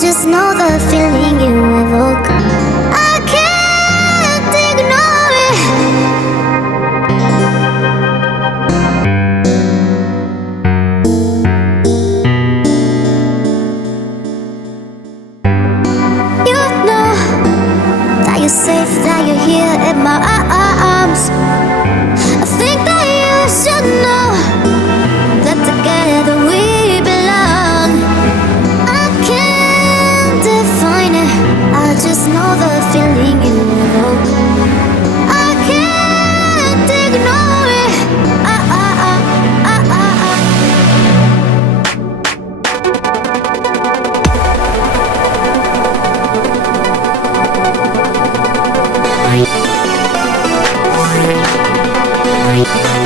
just know the feeling you evoke. I can't ignore it. You know that you're safe, that you're here in my arms. I think that you should know that together we belong. I can't define it, I just know the feeling you evoke. I can't ignore it. Bye.